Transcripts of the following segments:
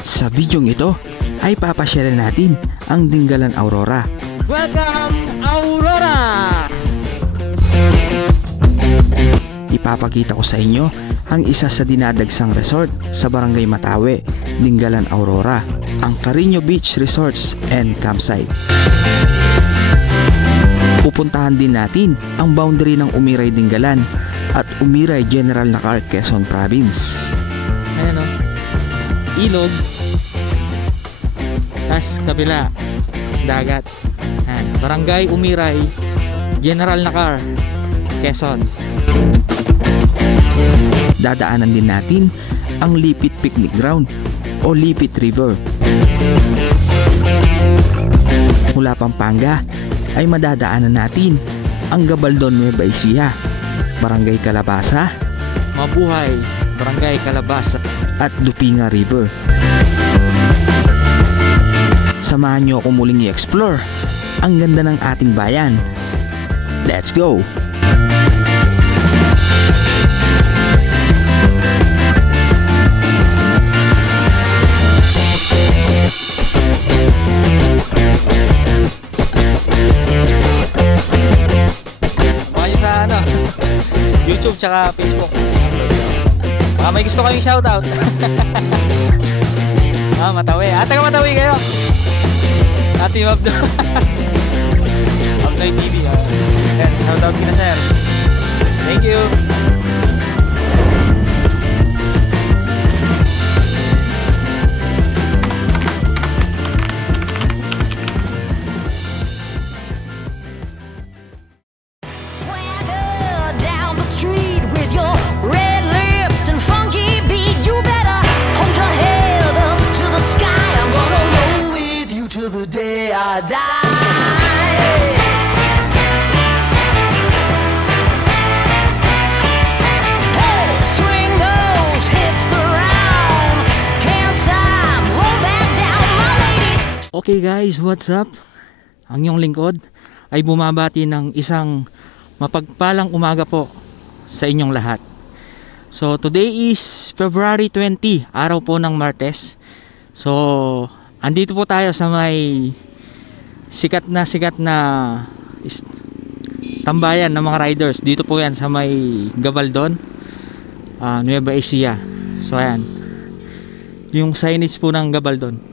Sa videong ito ay papasyalan natin ang Dingalan Aurora. Welcome, Aurora! Ipapakita ko sa inyo ang isa sa dinadagsang resort sa Barangay Matawe, Dingalan Aurora, ang Carino Beach Resorts and Campsite. Pupuntahan din natin ang boundary ng Umiray Dingalan at Umiray General Nakar, Quezon Province. Ayan o, ilog, tas kabila, dagat. Ayan, Barangay Umiray General Nakar, Quezon. Dadaanan din natin ang Lipit Picnic Ground o Lipit River. Mula Pampanga ay madadaanan natin ang Gabaldon, Nueva Ecija, Barangay Calabasa, Mabuhay, Barangay Calabasa, at Dupinga River. Samahan nyo ako muling i-explore ang ganda ng ating bayan. Let's go! YouTube tsaka Facebook. Baka may gusto kayong shoutout. Matawi. Taga Matawi kayo. Team Abdo. Abdoy TV. Yes, shoutout kita sir. Thank you. Okay guys, what's up? Ang iyong lingkod ay bumabati ng isang mapagpalang umaga po sa inyong lahat. So today is February 20, araw po ng Martes. So andito po tayo sa may sikat na tambayan ng mga riders. Dito po yan sa may Gabaldon, Nueva Ecija. So ayan, yung signage po ng Gabaldon.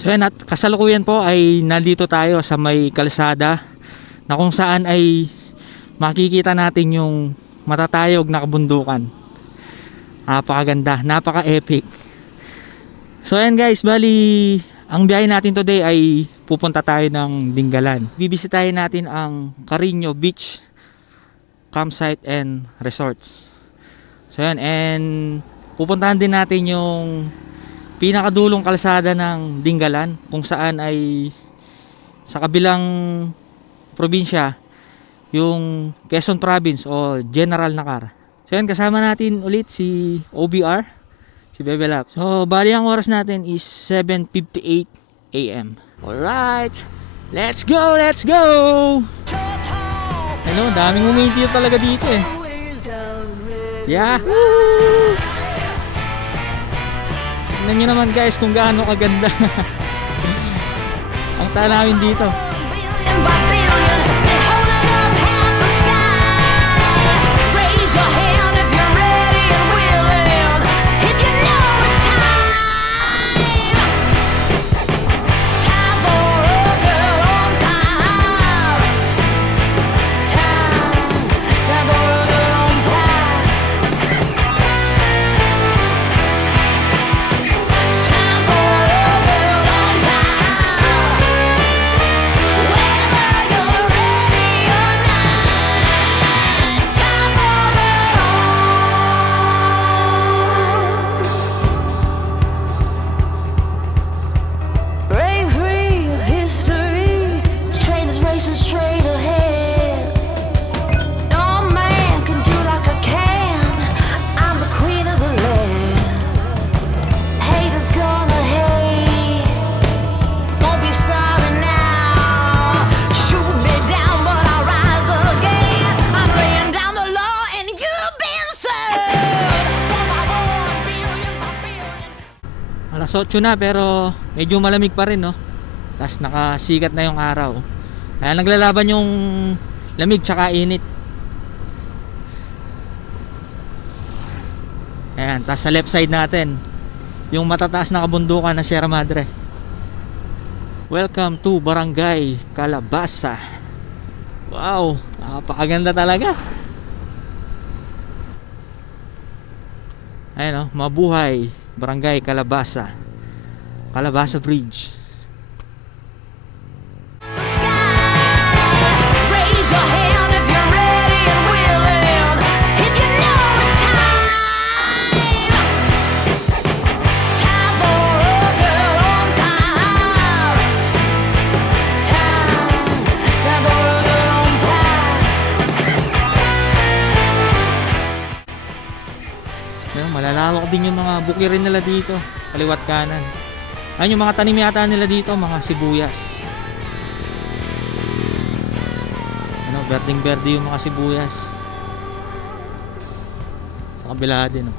So yan, at kasalukuyan po ay nandito tayo sa may kalsada na kung saan ay makikita natin yung matatayog na kabundukan. Napakaganda, napaka-epic. So yan guys, bali ang biyahe natin today ay pupunta tayo ng Dingalan. Bibisitahin natin ang Carino Beach Campsite and Resorts. So yan, and pupuntahan din natin yung pinakadulong kalsada ng Dingalan, kung saan ay sa kabilang probinsya yung Quezon Province o General Nakar. So yan, kasama natin ulit si OBR, si Bebe Lap. So bali ang oras natin is 7:58 AM. Alright, let's go, let's go! Ano, daming umiintiyot talaga dito eh. Yahoo! Tingnan nyo naman guys kung gaano kaganda ang tanawin dito. Alas 8 na pero medyo malamig pa rin, no? Tapos nakasikat na yung araw. Kaya naglalaban yung lamig tsaka init. Ayan, tapos sa left side natin yung matataas na kabundukan ng Sierra Madre. Welcome to Barangay Calabasa. Wow, napakaganda talaga. Ayan, oh, mabuhay Barangay Calabasa, Calabasa Bridge. Malalawak din yung mga bukirin nila dito, kaliwat kanan. Ayun yung mga tanim yata nila dito, mga sibuyas. Ano, berdeng berde yung mga sibuyas. Sa kabila din, oh.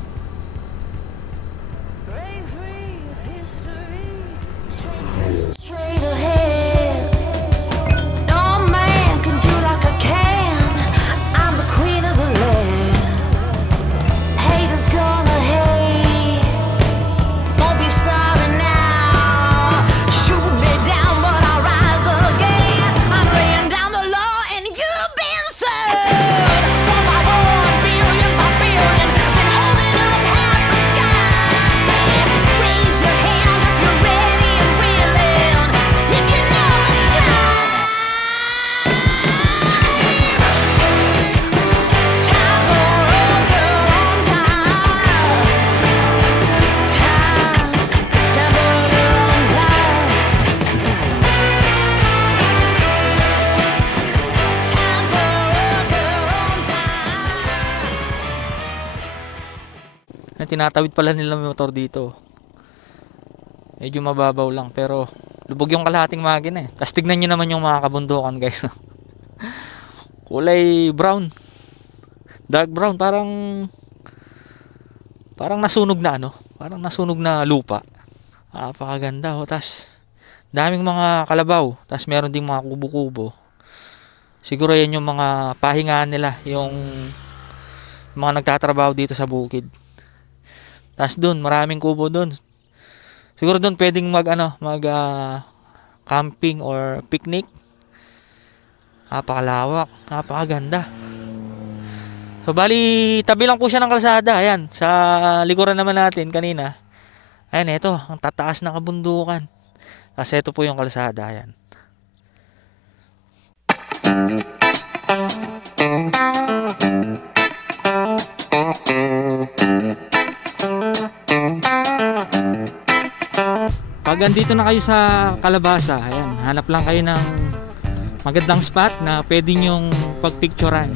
Tinatawid pala nila yung motor dito. Medyo mababaw lang pero lubog yung kalahating makina, eh. Tapos tignan nyo naman yung mga kabundukan, guys. Kulay brown, dark brown, parang nasunog na ano, parang nasunog na lupa. Napakaganda, oh. Tapos daming mga kalabaw, tapos meron ding mga kubo-kubo. Siguro yan yung mga pahingaan nila, yung mga nagtatrabaho dito sa bukid. Tapos doon, maraming kubo doon. Siguro doon pwedeng mag camping or picnic. Napakalawak, napakaganda. So bali, tabi lang po siya ng kalsada. Ayan, sa likuran naman natin kanina. Ayan, ito, ang tataas na kabundukan. Tapos ito po yung kalsada. Ayan. Pag andito na kayo sa Calabasa, ayan, hanap lang kayo ng magandang spot na pwede nyong pagpicturean.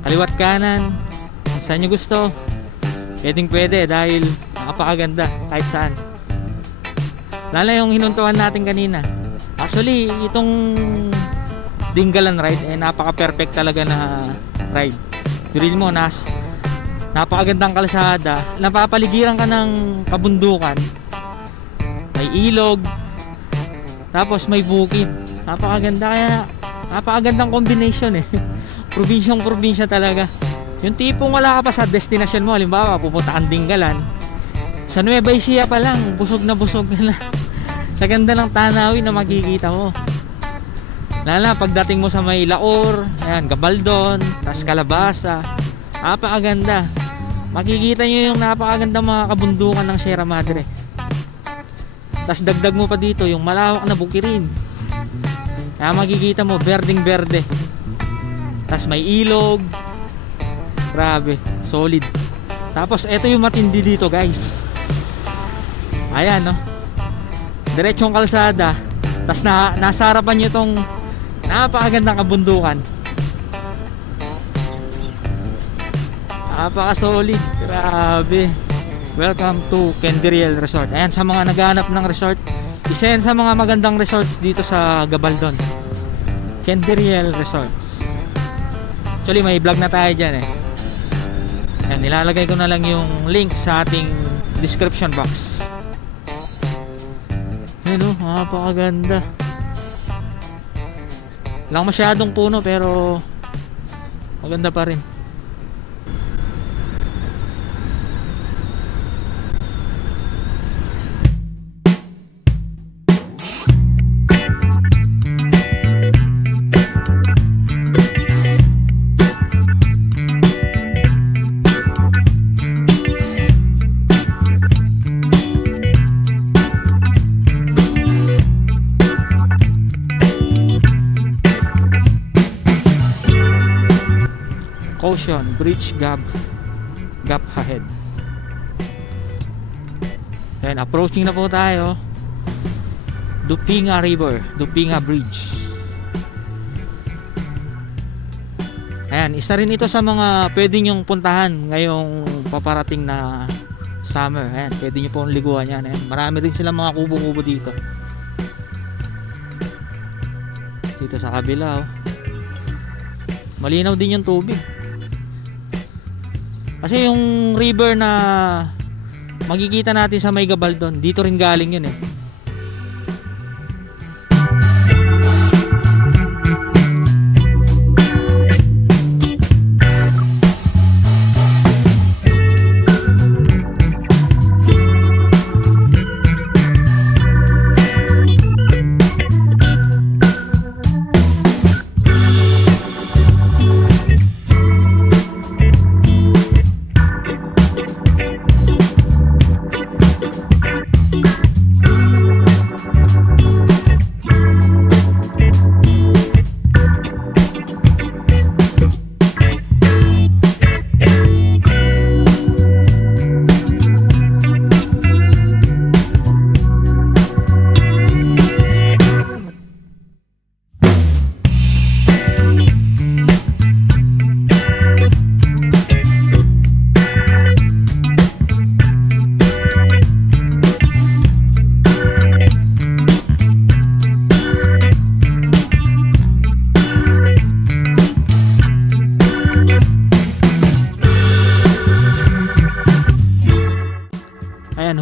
Kaliwat kanan, saan nyo gusto, pwede dahil napakaganda kahit saan. Lalo yung hinuntuhan natin kanina. Actually, itong Dingalan ride, napaka-perfect talaga na ride. Duril mo, napakagandang kalsada, napapaligiran ka ng kabundukan, may ilog, tapos may bukid. Napakaganda, kaya napakagandang combination, eh. Probinsya talaga. Yung tipong wala ka pa sa destination mo, halimbawa pupunta kang Dingalan, sa Nueva Ecija pa lang busog na sa ganda ng tanawin na makikita mo. Lala pagdating mo sa may Laor, ayan, Gabaldon, tas Calabasa, napakaganda. Makikita nyo yung napakaganda mga kabundukan ng Sierra Madre. Tas dagdag mo pa dito yung malawak na bukirin. Kaya makikita mo berdeng berde. Tas may ilog. Grabe, solid. Tapos eto yung matindi dito, guys. Ayan, no, diretsong kalsada. Tas nasa harapan nyo tong napakagandang kabundukan. Napaka-solid. Grabe. Welcome to Kendriel Resort. Ayan, sa mga naghahanap ng resort, isa yan sa mga magandang resorts dito sa Gabaldon, Kendriel Resorts. Actually may vlog na tayo dyan, eh. Ayan, nilalagay ko na lang yung link sa ating description box. Ayun oh, napakaganda. Lang masyadong puno pero maganda pa rin. Caution, bridge gap ahead. Then approaching na po tayo Dupinga River, Dupinga Bridge. Ayan, isa rin ito sa mga pwede nyong puntahan ngayong paparating na summer. Ayan, pwede nyo pong liguan yan. Ayan, marami rin silang mga kubo-kubo dito. Dito sa kabila oh. Malinaw din yung tubig. Kasi yung river na makikita natin sa May Gabaldon, dito rin galing yun eh.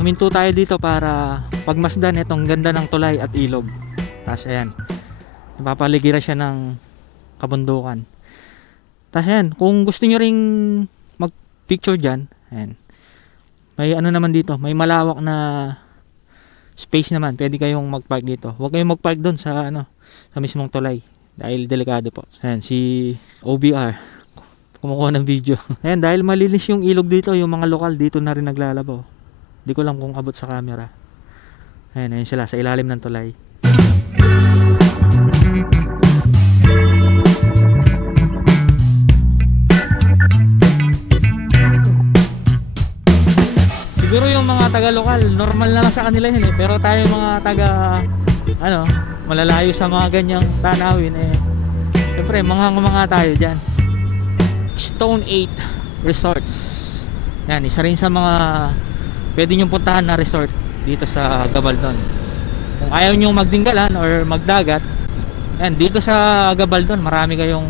Huminto tayo dito para pagmasdan itong ganda ng tulay at ilog. Tapos ayan, napapaligiran siya ng kabundukan. Tapos ayan, kung gusto nyo ring mag picture dyan, ayan, may ano naman dito, may malawak na space naman, pwede kayong mag park dito. Huwag kayong mag park doon sa ano, sa mismong tulay dahil delikado po. Ayan, si OBR kumukuha ng video. Ayan, dahil malinis yung ilog dito, yung mga lokal dito na rin naglalabaw. Di ko lang kung abot sa camera. Ayan, ayun sila sa ilalim ng tulay. Siguro yung mga taga-lokal, normal na lang sa kanila yun eh. Pero tayo mga taga, ano, malalayo sa mga ganyang tanawin eh. Siyempre, mga tayo dyan. Stone 8 Resorts. Yan, isa rin sa mga pwede nyo puntahan na resort dito sa Gabaldon. Kung ayaw nyo magdinggalan or magdagat, yan, dito sa Gabaldon marami kayong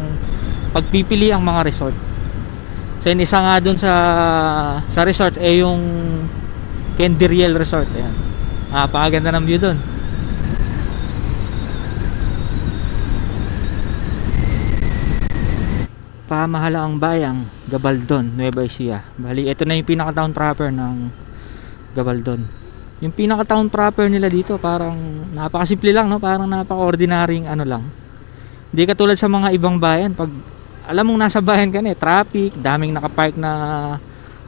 pagpipili ang mga resort. So isa nga dun sa resort eh yung Kendiriel Resort. Ayan, napakaganda ng view dun. Pamahalaang bayang Gabaldon, Nueva Ecija. Bali, ito na yung pinaka-town proper ng Gabaldon. Yung pinaka-town proper nila dito parang napakasimple lang, no? Parang napaka-ordinaryong ano lang. Hindi katulad sa mga ibang bayan. Pag alam mong nasa bayan ka na, traffic, daming nakapark na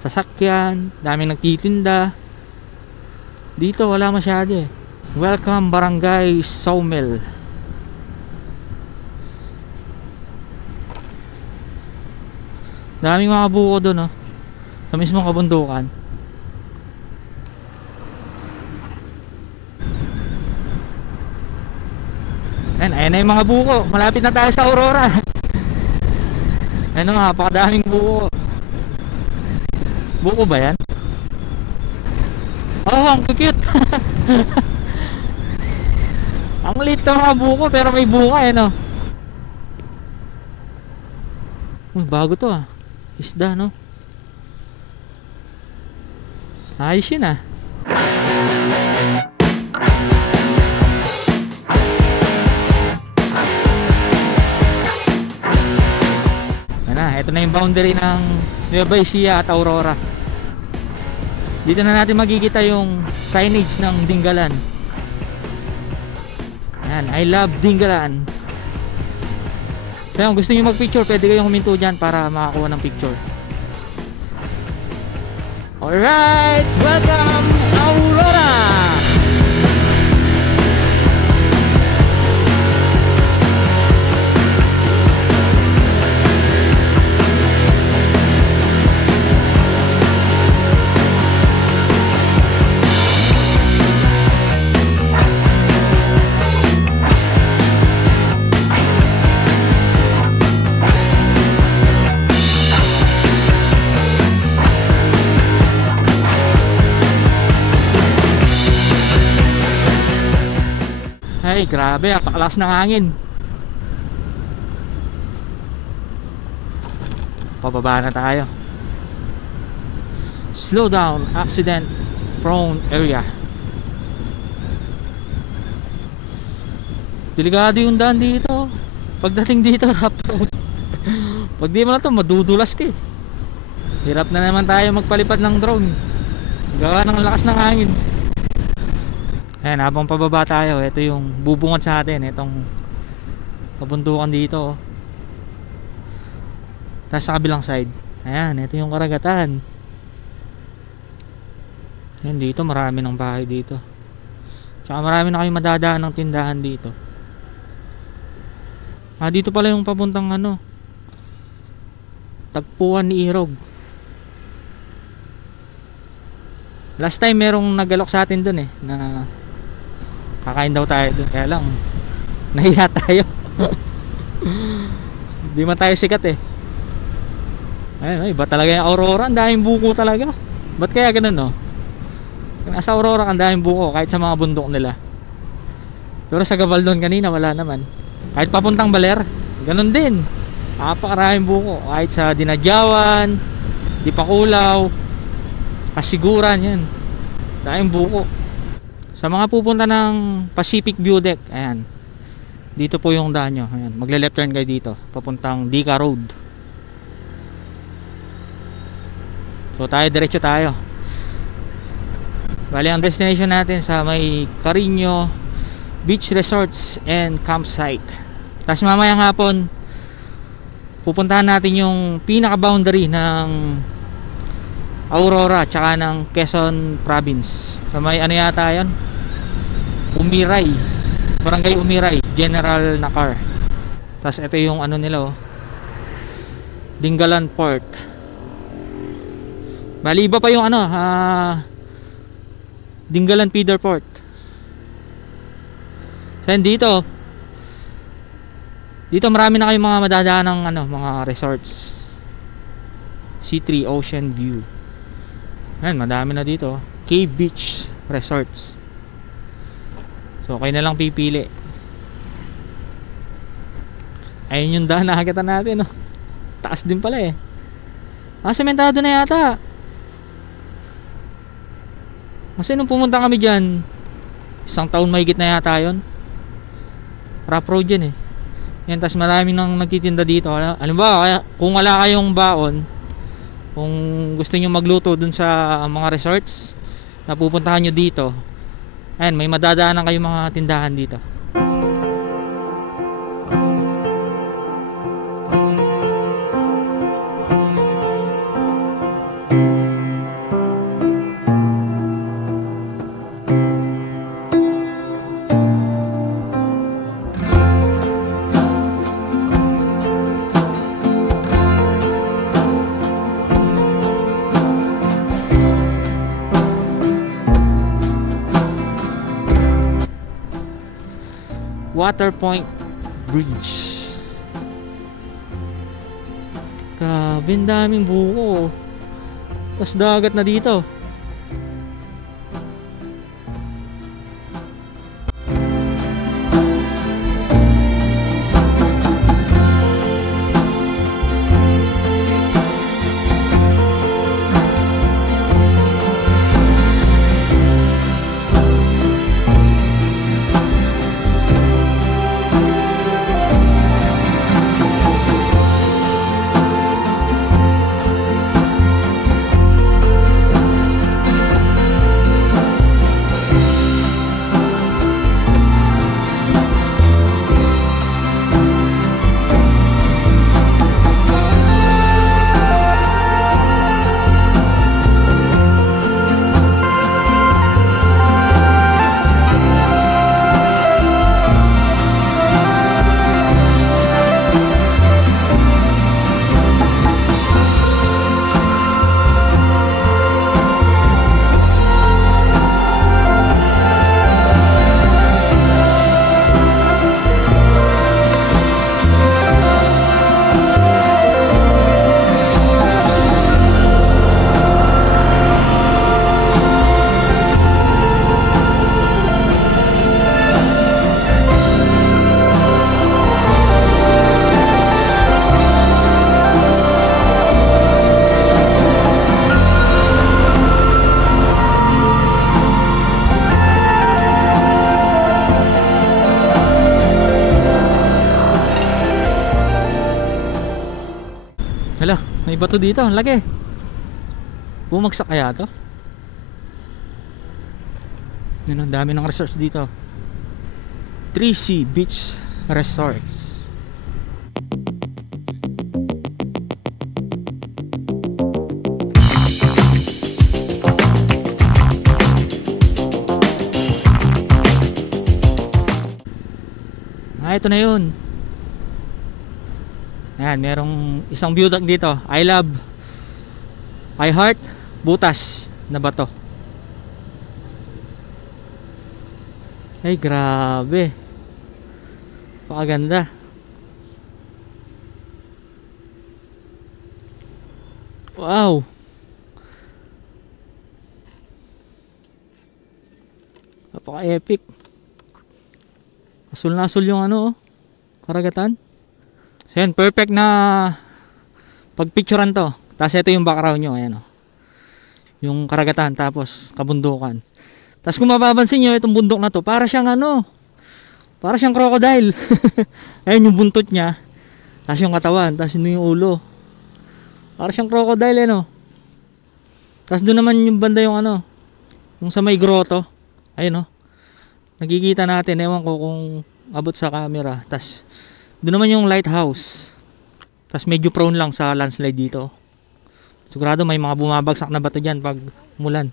sasakyan, daming nagtitinda. Dito wala masyado eh. Welcome Barangay Sawmill. Daming mga buko doon, no? Sa mismong kabundukan. Ayan na yung mga buko. Malapit na tayo sa Aurora. Ayan o, napakadaming buko. Buko ba yan? Oh, ang cute. Ang liit ng mga buko pero may bunga eh, no? Bago to ah. Isda, no? Ayos yun ah. Yan na, ito na yung boundary ng Nueva Ecija at Aurora. Dito na natin makikita yung signage ng Dingalan. Yan, I love Dingalan. So kung gusto nyo mag-picture, pwede kayong huminto dyan para makakuha ng picture. Alright, welcome Aurora! Ay, grabe, apakalas ng hangin. Pababa na tayo. Slow down, accident prone area. Delikado yung daan dito. Pagdating dito, rough road. Pag di mo na ito, madudulas ka eh. Hirap na naman tayo magpalipad ng drone. Gawa ng lakas ng hangin. Ayan, habang pababa tayo, ito yung bubungot sa atin, itong kabundukan dito. Tapos sa kabilang side, ayan, ito yung karagatan. Ayan, dito marami ng bahay dito. Tsaka marami na kayong madadaan ng tindahan dito. Dito pala yung papuntang ano, tagpuan ni Irog. Last time merong nagalok sa atin dun eh, na kakain daw tayo dun, kaya lang nahiya tayo. Di man tayo sikat eh. Ayun, iba talaga yung Aurora, ang daming buko talaga. Ba't kaya ganun no? Nasa Aurora ang daming buko kahit sa mga bundok nila. Pero sa Gabaldon kanina wala naman. Kahit papuntang Baler, ganun din. Napakaraming buko, kahit sa Dinadyawan, Dipakulaw, Kasiguran, yan. Daming buko. Sa mga pupunta ng Pacific View Deck, ayan, dito po yung daan nyo. Ayan, magle left turn kayo dito papuntang Dika Road. So tayo, diretso tayo. Bali ang destination natin sa may Carino Beach Resorts and Campsite. Tapos mamayang hapon pupuntahan natin yung pinaka boundary ng Aurora tsaka ng Quezon Province. So may ano yata yun, Umiray, Barangay Umiray, General Nakar. Tapos ito yung ano nila oh, Dingalan Port. Bali iba pa yung ano, Dingalan Feeder Port. So dito marami na kayong mga madadaan ng ano, mga resorts. C3 Ocean View. Ayan, madami na dito. Cave Beach Resorts. So kayo na lang pipili. Ayun yung daan nakakita natin, no? Taas din pala eh. Sementado na yata. Kasi nung pumunta kami dyan, isang taon mahigit na yata yun. Rough road yan eh. Yan, tas marami nang nagtitinda dito. Alam ba, kung wala kayong baon, kung gusto nyo magluto dun sa mga resorts na pupuntahan nyo dito, ayan, may madadaanan kayong mga tindahan dito. Waterpoint Bridge. Grabe, ang daming buko. Tapos dagat na dito. May bato dito, ang laki. Bumagsak kaya to? Yun, ang dami ng resorts dito. 3C Beach Resorts. Ito na yun. Ayan, merong isang view deck dito. I love, I heart butas na bato. Ay, grabe. Pakaganda. Wow. Napaka-epic. Asul na asul yung ano, oh, karagatan. So yan, perfect na pagpicturean to. Tapos ito yung background nyo, ayan, oh. Yung karagatan, tapos kabundukan. Tapos kung mapapansin nyo, itong bundok na to, para siyang ano, para siyang crocodile. Ayan yung buntot niya. Tapos yung katawan, tapos yun yung ulo. Para siyang crocodile, no. Tapos doon naman yung banda yung ano, yung sa may grotto. Ayun, oh. Nakikita natin, ewan ko kung abot sa camera. Tas doon naman yung lighthouse. Tas medyo prone lang sa landslide dito. Sigurado may mga bumabagsak na bato dyan pag mulan.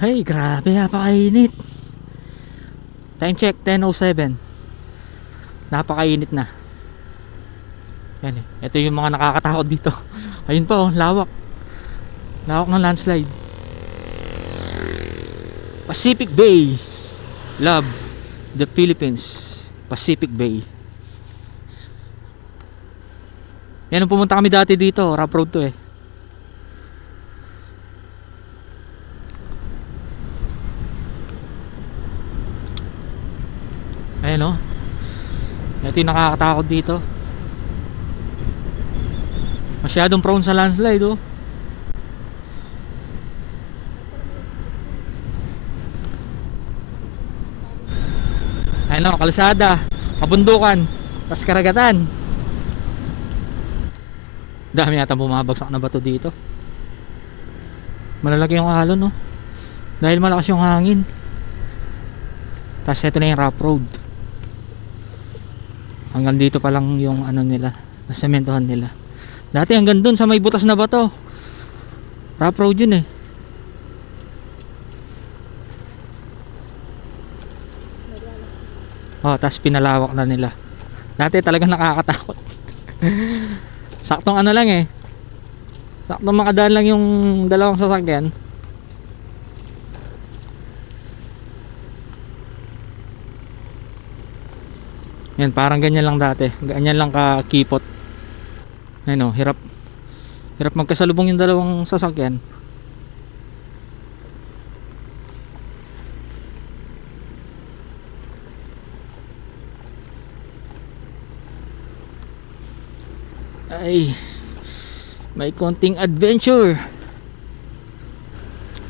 Hey, grabe, napakainit. Time check, 10:07. Napakainit na. Yan eh. Ito yung mga nakakatakot dito. Ayun pa, oh, lawak. Lawak ng landslide. Pacific Bay. Love the Philippines. Pacific Bay. Yan, nung pumunta kami dati dito, rough road to eh. Ayan, oh. Ito yung nakakatakot dito. Masyadong prone sa landslide, oh. Ayan, oh, kalsada, kabundukan, tas karagatan. Dami yata bumabagsak na bato dito. Malalaki yung alon, oh. Dahil malakas yung hangin. Tas ito na yung rough road. Hanggang dito pa lang yung ano nila, nasementohan nila. Dati hanggang dun sa may butas na bato. Rough road yun eh. Oh, tas pinalawak na nila. Dati talagang nakakatakot. Saktong ano lang eh. Saktong makadaan lang yung dalawang sasakyan. Yan, parang ganyan lang dati. Ganyan lang kakipot. Ayun, oh, hirap magkasalubong yung dalawang sasakyan. Ay, May konting adventure.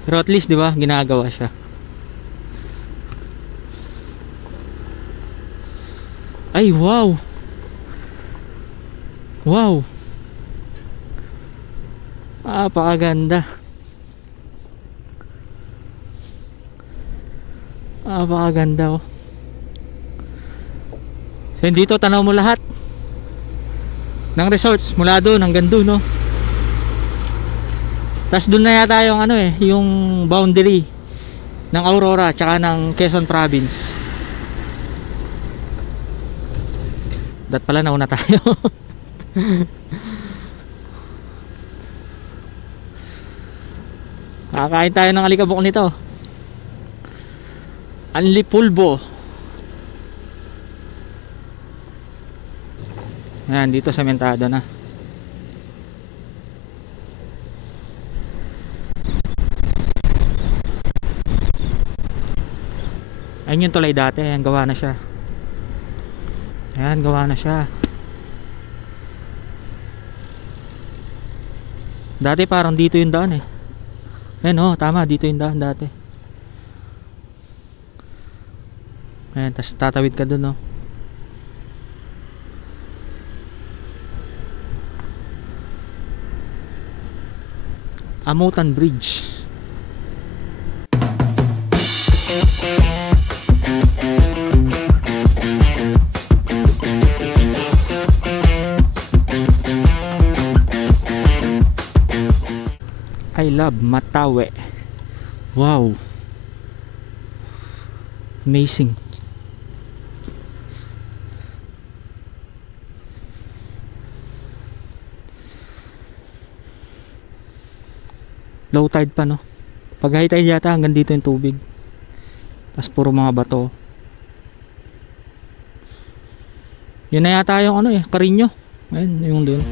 Pero at least, di ba, ginagawa siya. Ay, wow. Wow. Napakaganda. Napakaganda, oh. So, dito tanaw mo lahat ng resorts mula doon hanggang doon, no? Tapos doon na yata yung ano yung boundary ng Aurora tsaka ng Quezon Province. Dat pala, nauna tayo. Kakain tayo ng alikabok nito. Anlipulbo. Ayan, dito sementado na. Ayun yung tulay dati. Ayan, gawa na siya. Ayan, gawa na siya. Dati parang dito yung daan eh. Ayan, oh, tama, dito yung daan dati. Ayan, tas tatawid ka dun, oh. Amutan Bridge. I love Matawe. Wow. Amazing. Low tide pa, no? Pag high tide yata hanggang dito yung tubig. Tapos puro mga bato. Yun na yata yung ano Carino. Ayun, yung dun.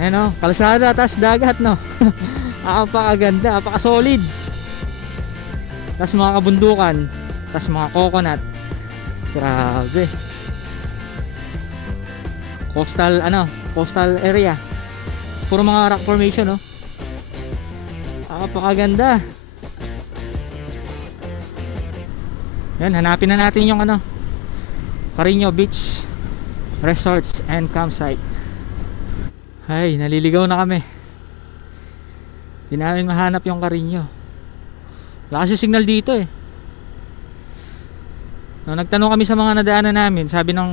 Ayan, kalsada, tas dagat, no? Napakaganda, napaka-solid. Tas mga kabundukan, tas mga coconut. Grabe. Coastal area. Puro mga rock formation, no? Napakaganda. Yan, hanapin na natin yung Carino Beach Resorts and Campsite. Ay, naliligaw na kami. Hindi namin mahanap yung Carino. Wala kasi signal dito eh. No, nagtanong kami sa mga nadaanan namin, sabi ng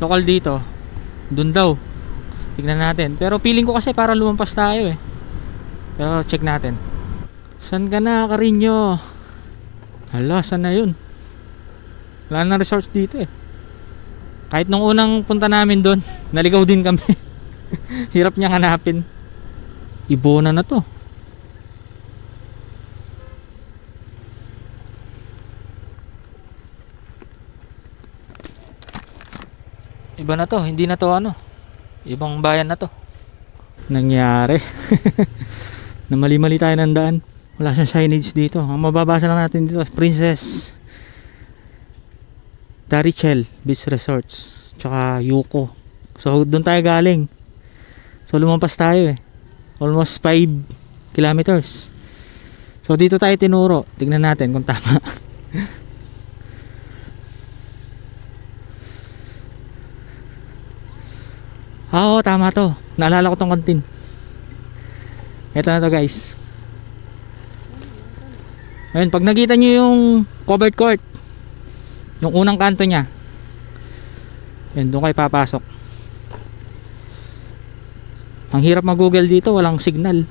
lokal dito, dun daw. Tignan natin. Pero feeling ko kasi para lumampas tayo eh. Pero check natin. San ka na, Carino? Hala, saan na yun? Wala na resorts dito eh. Kahit nung unang punta namin doon, naligaw din kami. Hirap niyang hanapin. Ibona na to. Iba na to, hindi na to ibang bayan na to. Nangyari. Namali-mali tayo ng daan. Wala siyang signage dito. Ang mababasa lang natin dito, Princess Darichel Beach Resorts tsaka Yuko. So doon tayo galing. So lumampas tayo almost 5 kilometers. So dito tayo tinuro. Tignan natin kung tama. Oo, tama to. Naalala ko tong kantin. Ito na to, guys. Ayun, pag nakita nyo yung covered court, Yung unang kanto niya. Yan, doon kayo papasok. Ang hirap mag-google dito, walang signal.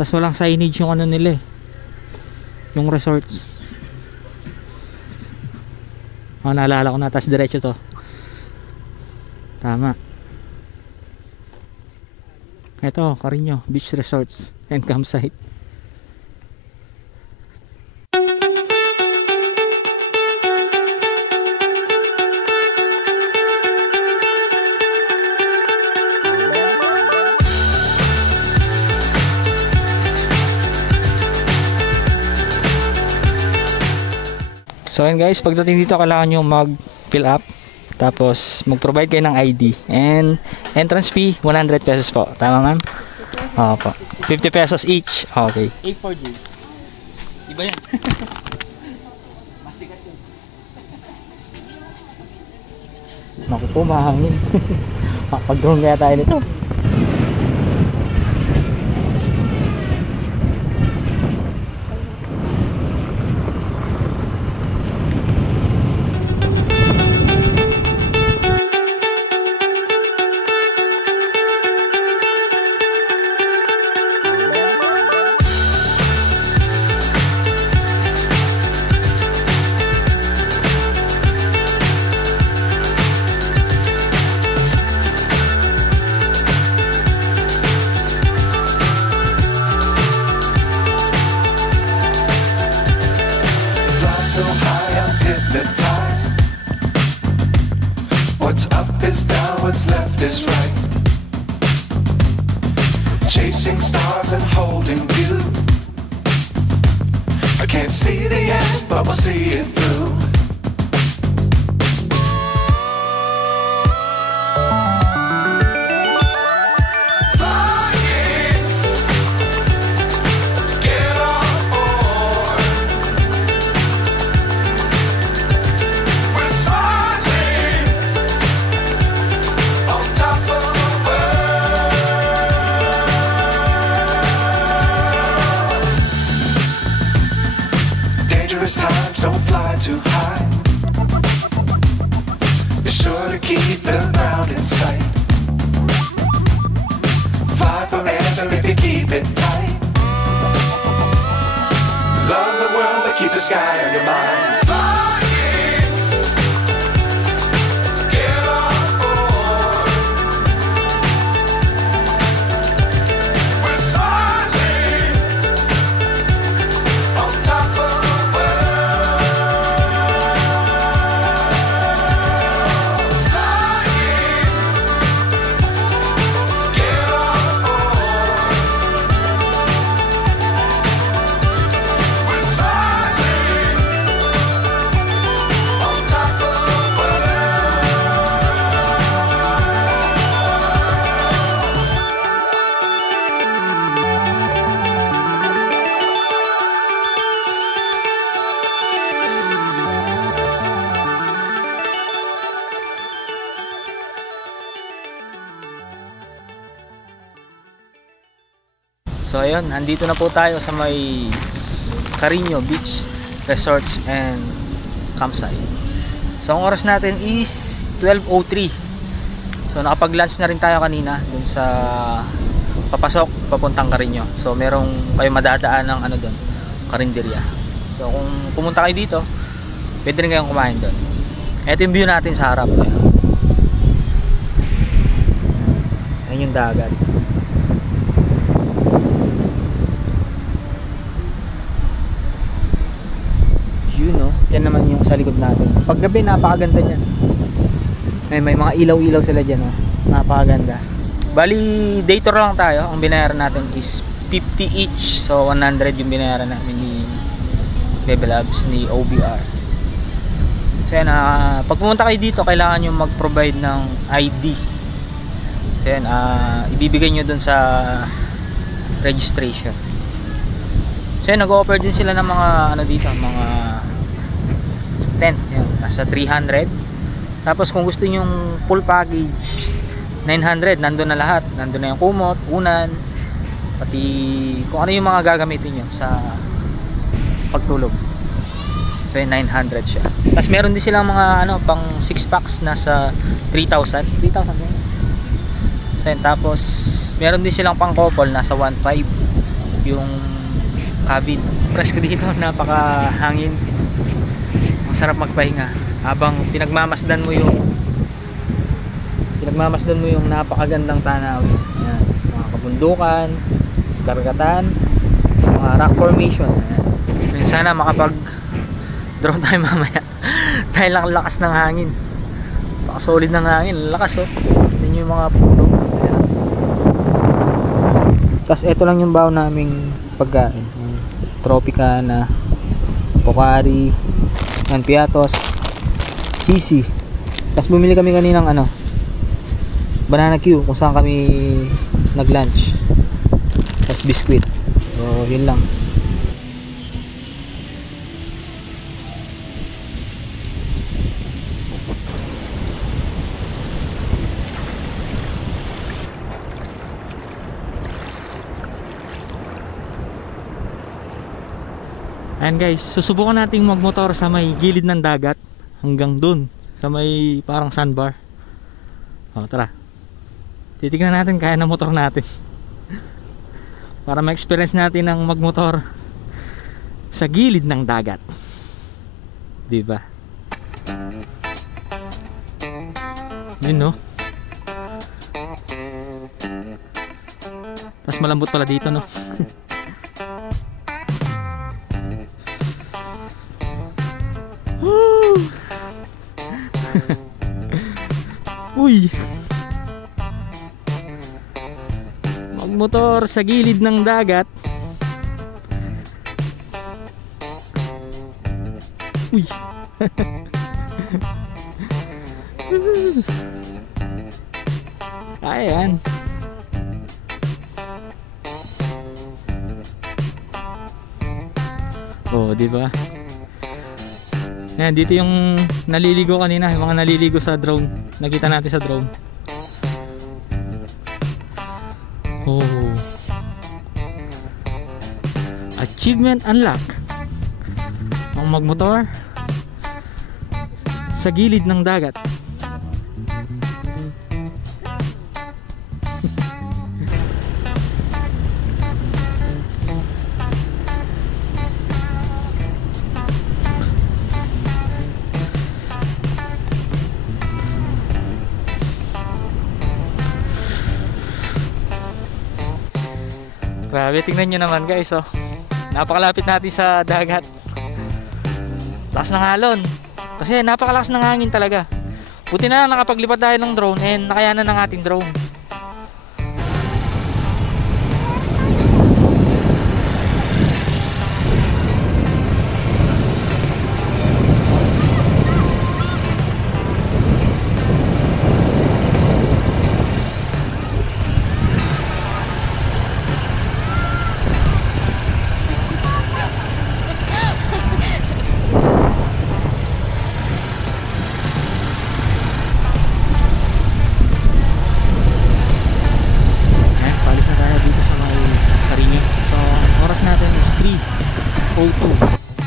Tas walang signage yung ano nila eh, yung resorts. Naalala ko na, tas diretso to. Tama. Ito, Carino Beach Resorts and Campsite. So yun guys, pagdating dito kailangan nyo mag fill up, tapos mag provide kayo ng ID, and entrance fee 100 pesos po. Tama ma'am? Opo, 50 pesos each. Okay. A4J iba yan. Masikat yun. Naku po, mahangin. Pag-drone kaya tayo nito. So high, I'm hypnotized. What's up is down, what's left is right. Chasing stars and holding you. I can't see the end, but we'll see it through. Times don't fly too high. Be sure to keep the ground in sight. Fly forever if you keep it tight. Love the world but keep the sky on your mind. So ayun, nandito na po tayo sa may Carino Beach Resorts and Campsite. So ang oras natin is 12:03. So nakapag-lunch na rin tayo kanina dun sa papasok papuntang Carino. So merong kayo madadaan ng ano doon, karinderya. So kung pumunta kayo dito, pwede rin kayong kumain doon. Ito yung view natin sa harap. Ayan yung dagat. Yan naman yung sa likod natin. Pag gabi, napakaganda niyan. May mga ilaw-ilaw sila dyan. Oh. Napakaganda. Bali, day tour lang tayo. Ang binayaran natin is 50 each. So, 100 yung binayaran namin ni Bebe Labs, ni OBR. So, yan. Pag pumunta kayo dito, kailangan nyo mag-provide ng ID. So, yan. Ibibigay nyo dun sa registration. So, yan. Nag-offer din sila ng mga, ano dito, mga tent, yan, nasa 300. Tapos kung gusto nyong full package, 900, nandun na lahat. Nandun na yung kumot, unan, pati kung ano yung mga gagamitin nyo sa pagtulog. Kaya 900 siya. Tapos meron din silang mga ano, pang 6 packs nasa 3,000. 3,000 din. So, yun. Tapos meron din silang pang couple nasa 1,500 yung cabin. Presko dito, napakahangin. Ang sarap magpahinga habang pinagmamasdan mo yung napakagandang tanawin. Ayan, mga kabundukan, karagatan, sa mga rock formation. Ayan. Sana makapag drone tayo mamaya dahil ang lakas ng hangin, solid ng hangin, lakas oh. Yun yung mga puno. Tapos ito lang yung baon naming pagkain, Tropicana, Pocari, Piatos, Sisi. Tapos bumili kami kaninang ano, Banana Q kung saan kami nag-lunch. Tapos biscuit. So yun lang. Ayan guys, susubukan nating magmotor sa may gilid ng dagat hanggang dun sa may parang sandbar. O tara, titignan natin kaya na motor natin para ma-experience natin ang magmotor sa gilid ng dagat, diba? Yun no. Tapos malambot pala dito no. Uy, magmotor sa gilid ng dagat. Uy. Ayan. Oh, di ba? Ayan, dito yung naliligo kanina, yung mga naliligo sa drone. Nakita natin sa drone. Oh. Achievement unlock. Ang magmotor sa gilid ng dagat. Grabe, tingnan nyo naman guys oh. Napakalapit natin sa dagat. Lakas ng alon. Kasi napakalakas ng hangin talaga. Buti na nakapaglipat tayo ng drone and nakayanan ng ating drone.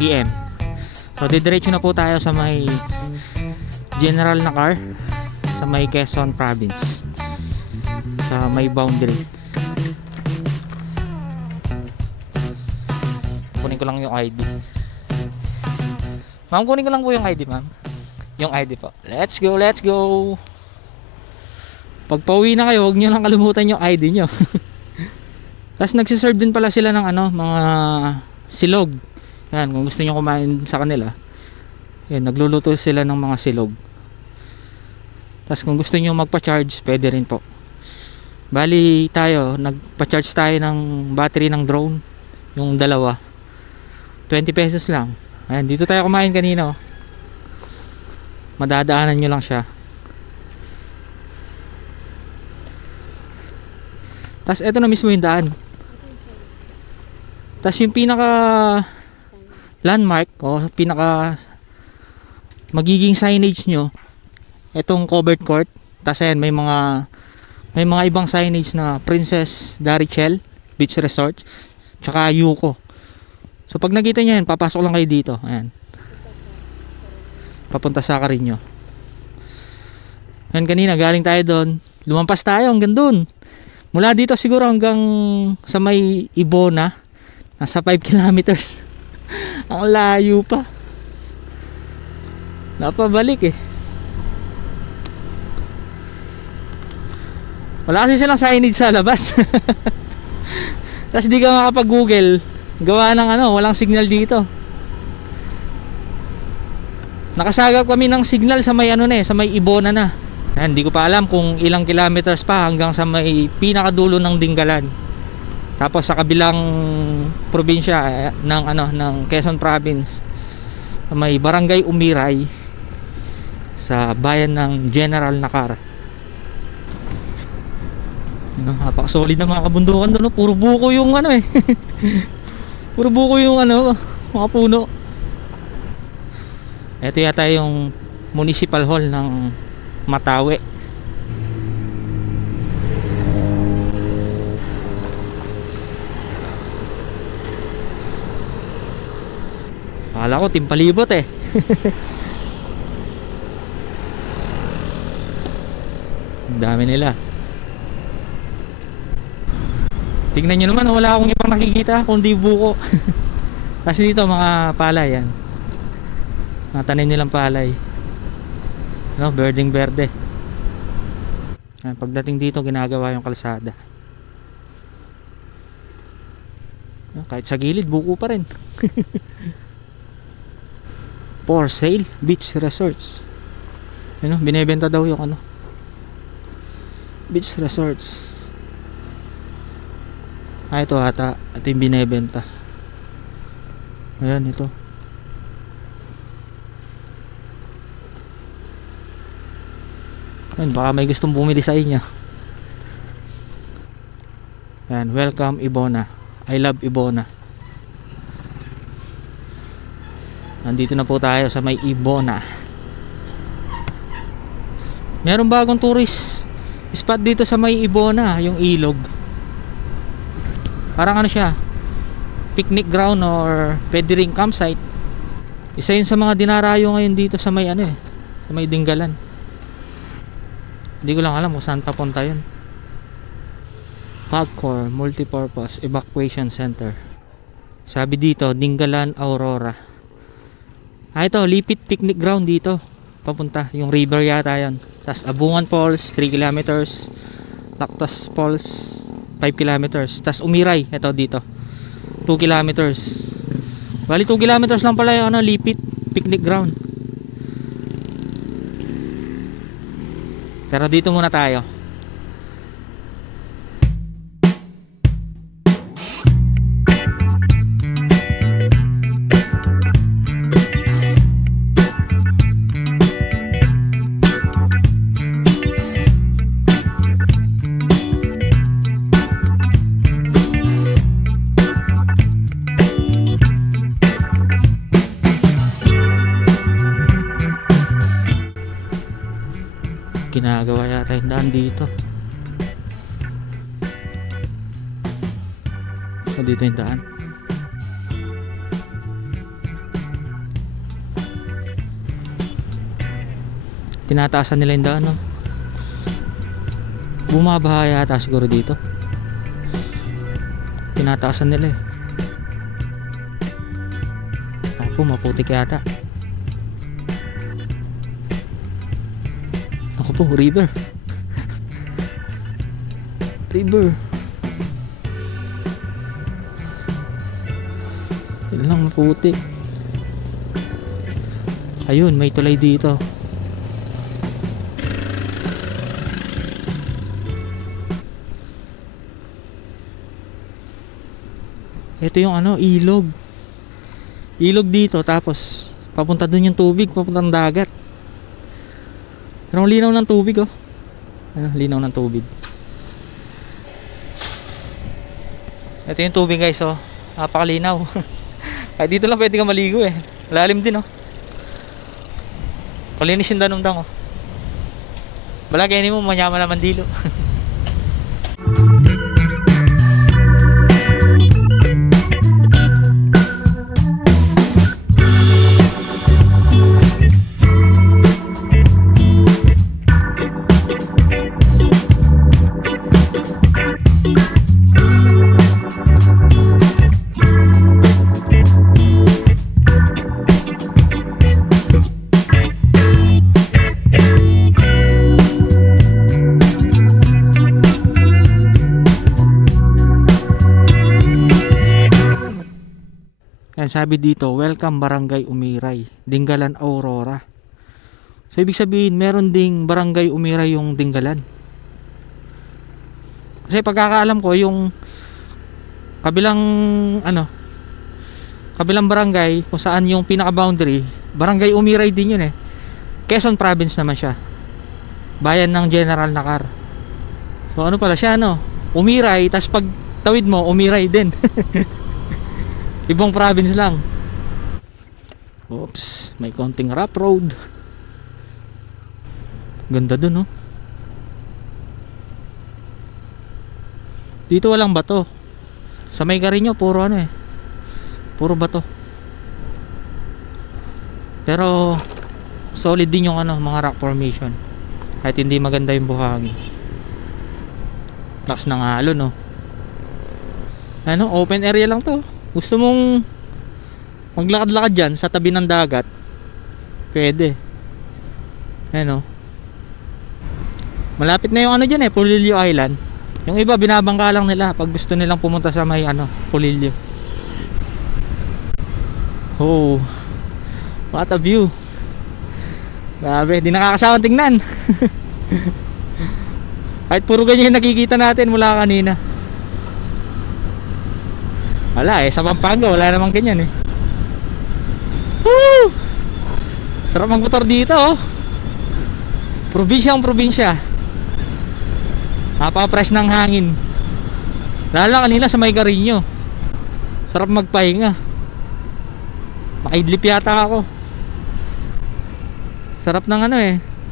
PM. So didiretso na po tayo sa may general na car sa may Quezon Province, sa may boundary. Kunin ko lang yung ID. Ma'am, kunin ko lang po yung ID, ma'am. Yung ID po. Let's go, let's go. Pag pauwi na kayo, huwag nyo lang kalimutan yung ID nyo. Tapos nagsiserve din pala sila ng ano, mga silog. Yan, kung gusto niyo kumain sa kanila, yan, nagluluto sila ng mga silog. Tapos kung gusto niyo magpa-charge, pwede rin po. Bali tayo, nagpa-charge tayo ng battery ng drone, yung dalawa. 20 pesos lang. Ayan, dito tayo kumain kanina. Madadaanan nyo lang siya. Tapos eto na mismo yung daan. Tapos yung pinaka landmark o pinaka magiging signage nyo, etong covered court. Tapos ayan, may mga ibang signage na Princess Darichel Beach Resort tsaka Yuko. So pag nakita nyo yan, papasok lang kayo dito. Ayan. papunta sa Carino. Ngayon kanina galing tayo doon, lumampas tayo hanggang doon. Mula dito siguro hanggang sa may Ibona, nasa 5 kilometers. Ang layo pa. Napabalik eh. Wala kasi silang signage sa labas. Tapos di ka makapag-google, gawa ng walang signal dito. Nakasagap kami ng signal sa may sa may Ibona na. Hindi ko pa alam kung ilang kilometers pa hanggang sa may pinakadulo ng Dingalan. Tapos sa kabilang probinsya ng Quezon Province, may Barangay Umiray sa bayan ng General Nakar. Napaka-solid na mga kabundukan doon, puro buko yung puro buko yung mga puno. Ito yata yung Municipal Hall ng Matawe. Akala ko Timpalibot eh. Ang dami nila. Tingnan nyo naman, wala akong ibang nakikita kundi buko. Kasi dito mga palay yan. Natanim nilang palay. Berdeng berde. Pagdating dito ginagawa yung kalsada. Kahit sa gilid buko pa rin. For sale beach resorts. Binebenta daw yung beach resorts. Ito ata, ito yung binebenta. Ayan, ito. Ayan, baka may gustong bumili sa inyo. Ayan, welcome Ibona. I love Ibona. Nandito na po tayo sa may Ibona. Meron bagong tourist spot dito sa may Ibona, yung ilog. Parang siya, picnic ground or pwede ring campsite. Isa yun sa mga dinarayo ngayon dito sa may sa may Dingalan. Hindi ko lang alam kung saan papunta yun. Pagcor Multipurpose Evacuation Center. Sabi dito Dingalan Aurora. Ito Lipit Picnic Ground dito papunta, yung river yata yan. Tas Abungan Falls 3 kilometers, Lactas Falls 5 kilometers. Tas Umiray, ito dito 2 kilometers. Bali 2 kilometers lang pala yung Lipit Picnic Ground. Pero dito muna tayo. Ginagawa yata yung daan dito. So dito yung daan. Tinataasan nila yung daan, Bumabaha yata siguro dito. Tinataasan nila Ako, maputik yata. Ako po, river. River. Yun lang, maputi. Ayun, may tulay dito. Ito yung ilog. Ilog dito, tapos papunta dun yung tubig, papuntang dagat. Pero linaw ng tubig, linaw ng tubig. Ito yung tubig, guys, napakalinaw. Kahit dito lang pwede ka maligo lalim din, kalinis yung danong-dang, balagay mo manyaman naman dilo. sabi dito, welcome Barangay Umiray, Dingalan, Aurora. So ibig sabihin meron ding Barangay Umiray yung Dingalan. Kasi pagkakaalam ko yung kabilang kabilang barangay kung saan yung pinaka boundary, Barangay Umiray din yun eh. Quezon Province naman siya, bayan ng General Nakar. So ano pala siya, Umiray, tas pag tawid mo Umiray din. Ibang province lang. Oops, may konting rough road. Ganda dun, dito walang bato. Sa may Carino puro puro bato. Pero solid din yung mga rock formation. Kahit hindi maganda yung buhangin. Lakas ng alon, open area lang to. Gusto mong maglakad-lakad dyan sa tabi ng dagat, pwede. Malapit na yung dyan Polillo Island. Yung iba binabangka lang nila pag gusto nilang pumunta sa may Polillo. Oh, what a view. Grabe, di nakakasawang tingnan. Kahit puro ganyan yung nakikita natin mula kanina. Wala sa Pampanga wala namang ganyan Woo! Sarap magmotor dito Probinsyang probinsya. Napaka-fresh ng hangin. Lalo kanina sa may Carino. Sarap magpahinga. Makaidlip yata ako. Sarap ng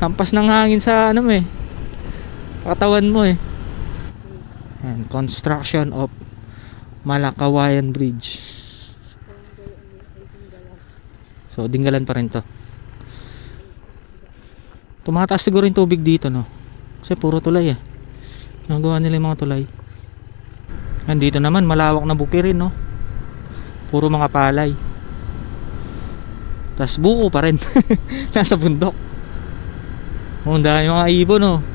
hampas ng hangin sa sa katawan mo And construction of Malakawayan Bridge. So Dingalan pa rin to. Tumataas siguro yung tubig dito kasi puro tulay nagawa nila yung mga tulay. Andito naman malawak na bukirin puro mga palay. Tas buko pa rin. Nasa bundok. Ang dami mga ibon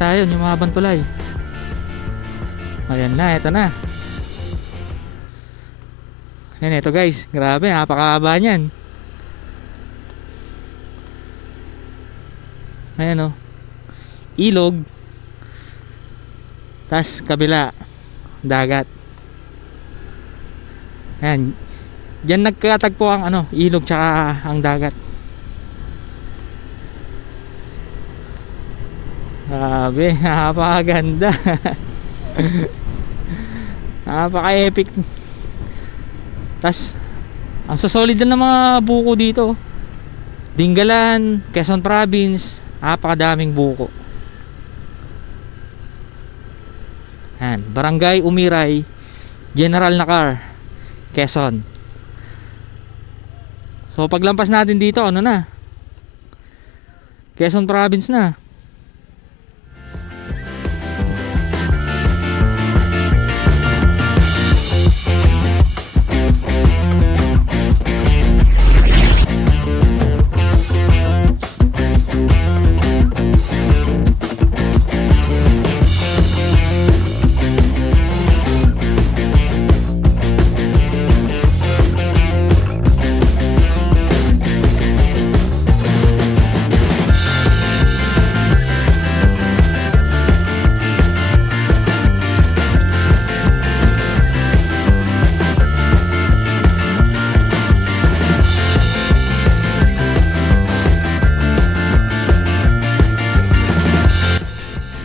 tayo yung mahabang tulay. Ayan na, ito na. Ayan, ito guys, grabe, napakahaba niyan. Ayan ilog, tas kabila dagat. Ayan, diyan nagkatagpo ang ilog tsaka ang dagat. Grabe, napakaganda. Napaka-epic. Tas ang sasolid na ng mga buko dito. Dingalan, Quezon Province, napakadaming buko. Barangay Umiray, General Nakar, Quezon. So paglampas natin dito, Quezon Province na.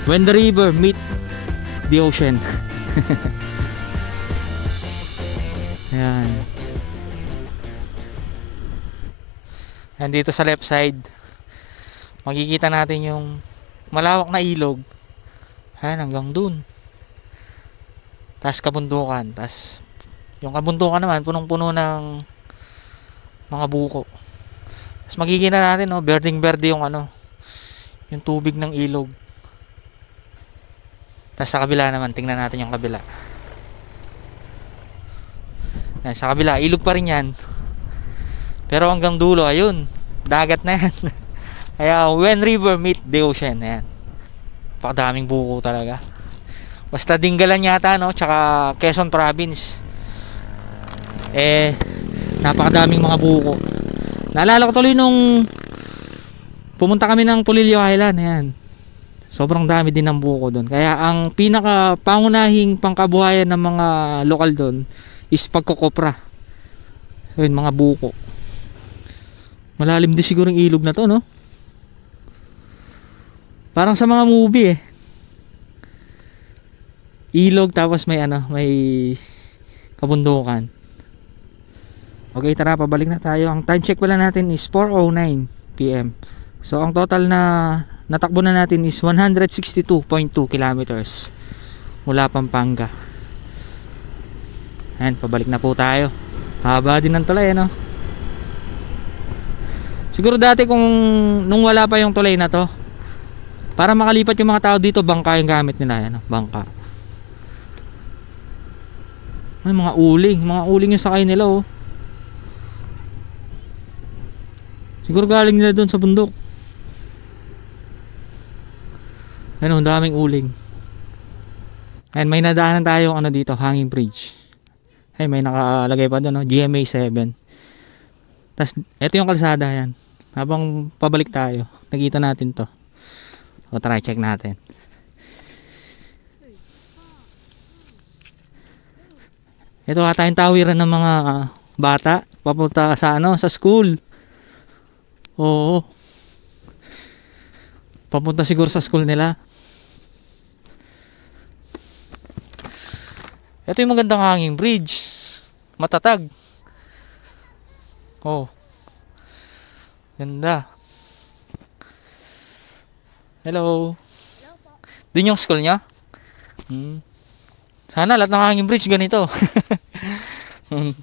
When the river meet the ocean. Ayan. And dito sa left side, makikita natin yung malawak na ilog. Ayan, hanggang dun. Tas kabundukan. Tas Yung kabundukan naman punong-puno ng mga buko. Tapos makikita natin, no, berdeng-berde yung ano, yung tubig ng ilog. Tapos sa kabila naman, tingnan natin yung kabila. Yan, sa kabila, ilog pa rin yan. Pero hanggang dulo, ayun, dagat na yan. Kaya when river meet the ocean, ayan. Pakadaming buko talaga. Basta Dingalan yata, no, tsaka Quezon Province. Napakadaming mga buko. Naalala ko tuloy nung pumunta kami ng Polillo Island, ayan. Sobrang dami din ng buko doon. Kaya ang pinaka pangunahing pangkabuhayan ng mga lokal doon is pagkokopra. So yun, mga buko. Malalim din siguro yung ilog na to, no? Parang sa mga movie ilog tapos may ano, may kabundukan. Okay, tara, pabalik na tayo. Ang time check pala natin is 4:09 PM. So ang total na natakbo na natin is 162.2 kilometers mula Pampanga. Ayan, pabalik na po tayo. Haba din ng tulay, no? Siguro dati kung nung wala pa yung tulay na to, para makalipat yung mga tao dito, bangka yung gamit nila. Ayan, bangka. Ay, mga uling yung sakay nila, oh. Siguro galing nila doon sa bundok. Ano, daming uling. Ayun, may nadaanan tayo ano dito, hanging bridge. Ay, may nakalagay pa doon, no? GMA 7. Tapos, ito yung kalsada yan. Habang pabalik tayo, nakita natin to. O, tara, check natin. Ito ata yung tawiran ng mga bata papunta sa ano, sa school. Oo. Papunta siguro sa school nila. Ito yung magandang hanging bridge. Matatag. Oh. Ganda. Hello. Doon yung school niya? Sana lahat ng hanging bridge ganito.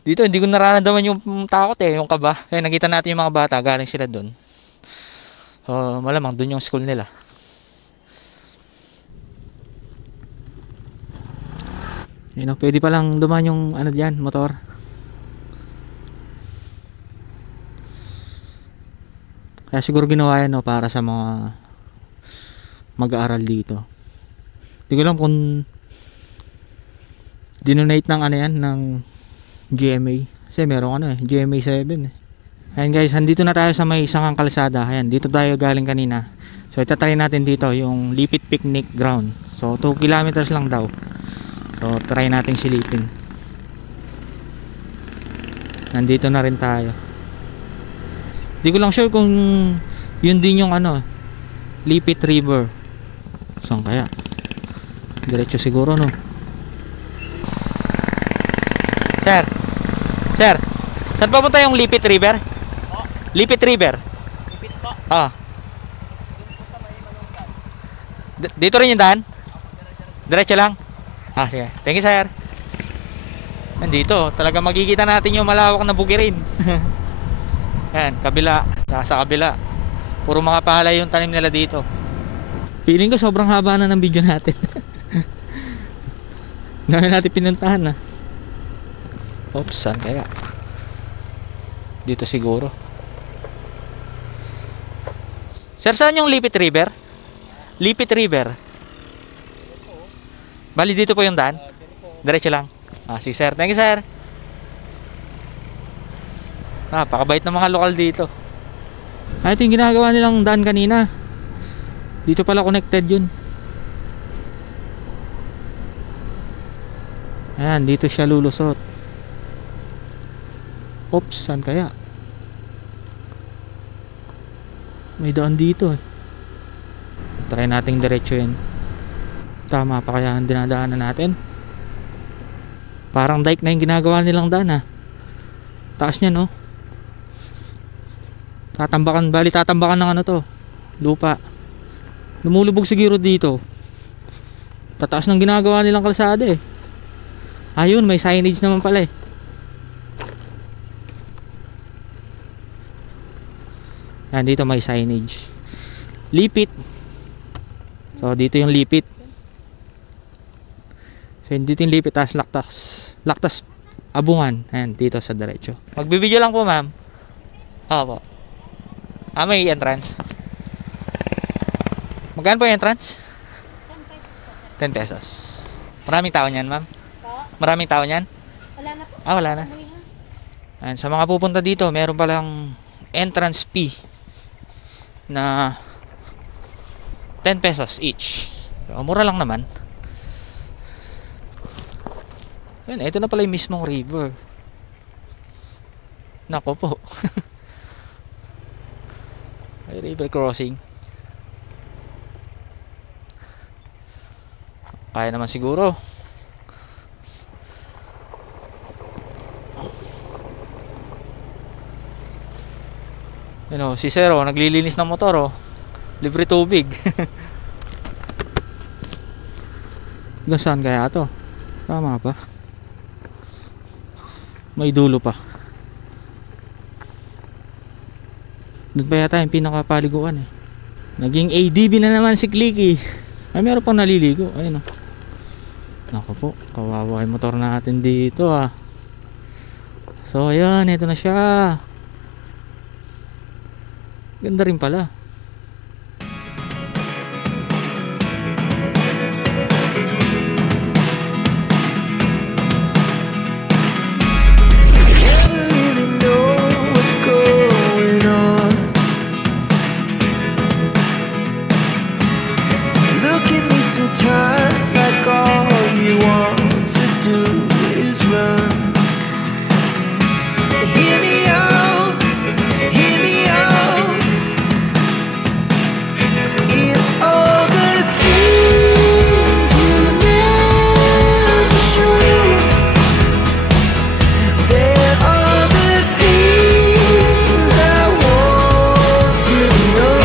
Dito hindi ko nararamdaman yung takot yung kaba. Kaya nakita natin yung mga bata, galing sila doon. Malamang doon yung school nila. Yun, pwede palang dumaan yung ano diyan, motor. Kaya siguro ginawa yan, no, para sa mga mag-aaral dito. Hindi ko lang kung dinonate ng ano yan, ng GMA. Kasi meron ano GMA 7 Ayan guys, andito na tayo sa may isang kalsada. Ayan, dito tayo galing kanina. So itatry natin dito yung Lipit Picnic Ground. So 2 kilometers lang daw. So try natin silipin. Nandito na rin tayo. Di ko lang sure kung yun din yung ano, Lipit River. Saan kaya? Diretso siguro, no? Sir, saan papunta yung Lipit River? Oh? Lipit River? Lipit po? Ah. Dito rin yung daan? Diretso lang? Ah, sige. Thank you, sir. Nandito, talaga makikita natin yung malawak na bukirin. Yan, kabila, sa kabila. Puro mga palay yung tanim nila dito. Feeling ko sobrang haba na ng video natin. Dami natin pinuntahan na. Oops, saan kaya? Dito siguro. Sir, saan yung Lipit River? Lipit River. Bali dito po yung daan? Diretso lang. Ah, si sir. Thank you, sir. Napakabait ng mga lokal dito. Ito yung ginagawa nilang daan kanina. Dito pala connected yun. Ayan, dito siya lulusot. Oops, saan kaya? May daan dito. Try nating diretso yun. Tama pa kaya ang dinadaanan natin? Parang dike na yung ginagawa nilang daan, ha. Taas niya, no? Tatambakan ng ano to, lupa. Lumulubog siguro dito. Tataas ng ginagawa nilang kalsada, eh. Ayun, may signage naman pala, eh. Ayan, dito may signage. Lipit. So dito yung Lipit. So dito yung Lipit, tas Laktas Abungan. Ayan, dito sa diretso. Magbibideo lang po, ma'am. Opo. May entrance. Magkano po yung entrance? 10 pesos. Maraming tao niyan, ma'am? Maraming tao niyan? Wala na po. Wala na. Ayan, sa mga pupunta dito, meron palang entrance fee na 10 pesos each. So, mura lang naman. Ayan, ito na pala yung mismong river. Nako po. Ay, river crossing. Kaya naman siguro. Si Sir, naglilinis ng motor, libre tubig. Hanggang saan kaya to? Tama pa. May dulo pa. Doon pa yata yung pinakapaliguan Naging ADB na naman si Clicky. Ay, meron pang naliligo. Ayun Naku po, kawawa yung motor natin dito So ayan, ito na siya. Ganda rin pala. Sometimes like all you want to do is run. Hear me out, hear me out. It's all the things you never show. There are the things I want to know.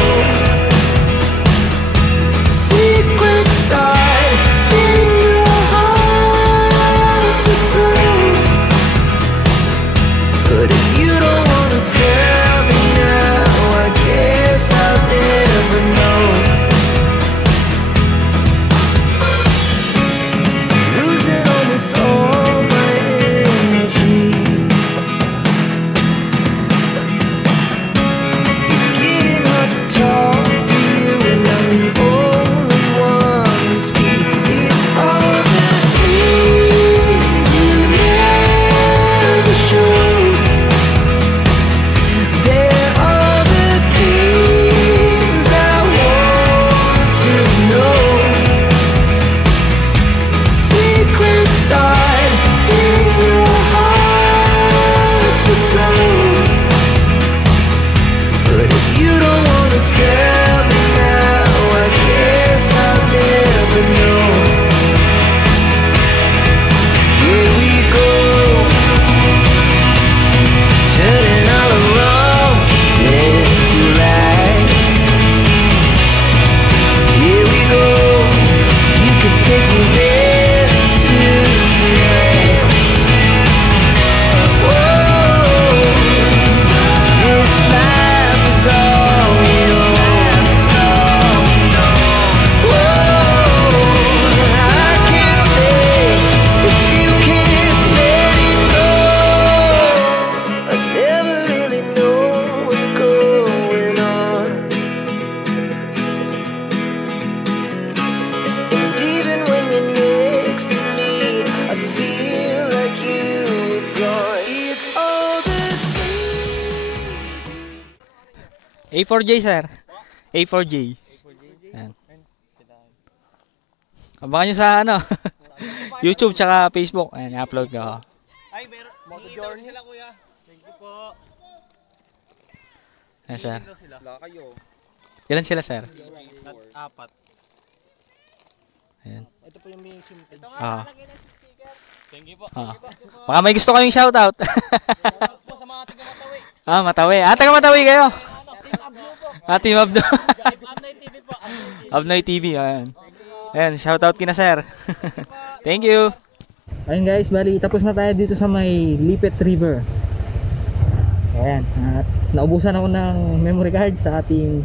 Secrets start in your heart so slow. But if you don't wanna tell me now, I guess I'll never know. Losing almost all my energy. It's getting hard to talk to you, and I'm the only one who speaks. It's all the things you never show. There are the things I want to know. Secrets start in your heart so slow. But if you don't wanna tell me now, I guess I'll never know. Here we go, turning all the wrongs into rights. Here we go, you can take me there tonight. Whoa, this life is all we know. Whoa, I can't stay if you can't let it go. I never really know what's going on, and even when you're next to me, I feel like you were gone. It's all the things. A4J, sir. A4J. Ayan. Abangan nyo sa YouTube tsaka Facebook. Ayan, i-upload ko. Ay, meron. Moto-journey sila, kuya. Thank you po. Ayan, sir. Wala kayo. Ilan sila, sir? Apat. Ayan. Ito po yung main sim. Thank you po. Baka may gusto kayong shoutout. Shoutout po sa mga taga-Matawi. Matawi. Taga Matawi kayo. Team Abno po. Team Abdo. Abnoy TV po. Abnoy TV. Ayan. Ayan, shoutout kina sir. Thank you. Ayun guys, bali tapos na tayo dito sa may Lipit River. Ayan. At naubusan ako ng memory card sa ating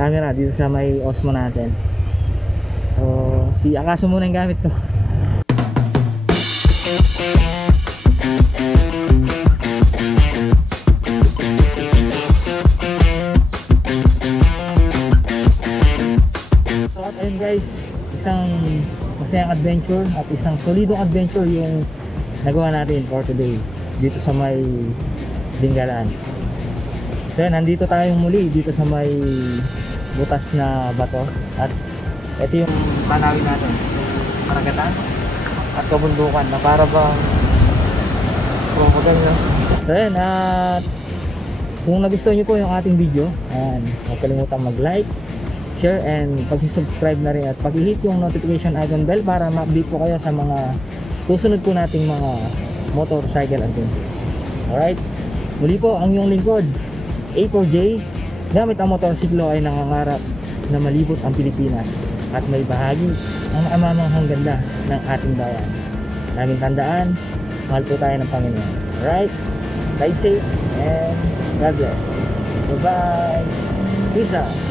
camera dito sa may Osmo natin. So si Akaso muna yung gamit ko. So at ayun guys, isang masayang adventure at isang solidong adventure yung nagawa natin for today dito sa may Dingalan. So yan, nandito tayo muli dito sa may butas na bato at ito yung tanawin natin, karagatan at kabundukan na para bang no? So yan, at kung nagustuhan nyo po yung ating video, ayan, huwag kalimutan mag-like, share, and pag-subscribe na rin at pag-hit yung notification icon bell para ma-update po kayo sa mga susunod po nating mga motorcycle adventure. Alright, muli po ang iyong lingkod, A4J, gamit ang motorsiklo ay nangangarap na malibot ang Pilipinas at may bahagi ang maamamanghang ganda ng ating bayan. Laging tandaan, mahal po tayo ng Panginoon. Alright, ride safe and God bless. Bye bye. Peace out.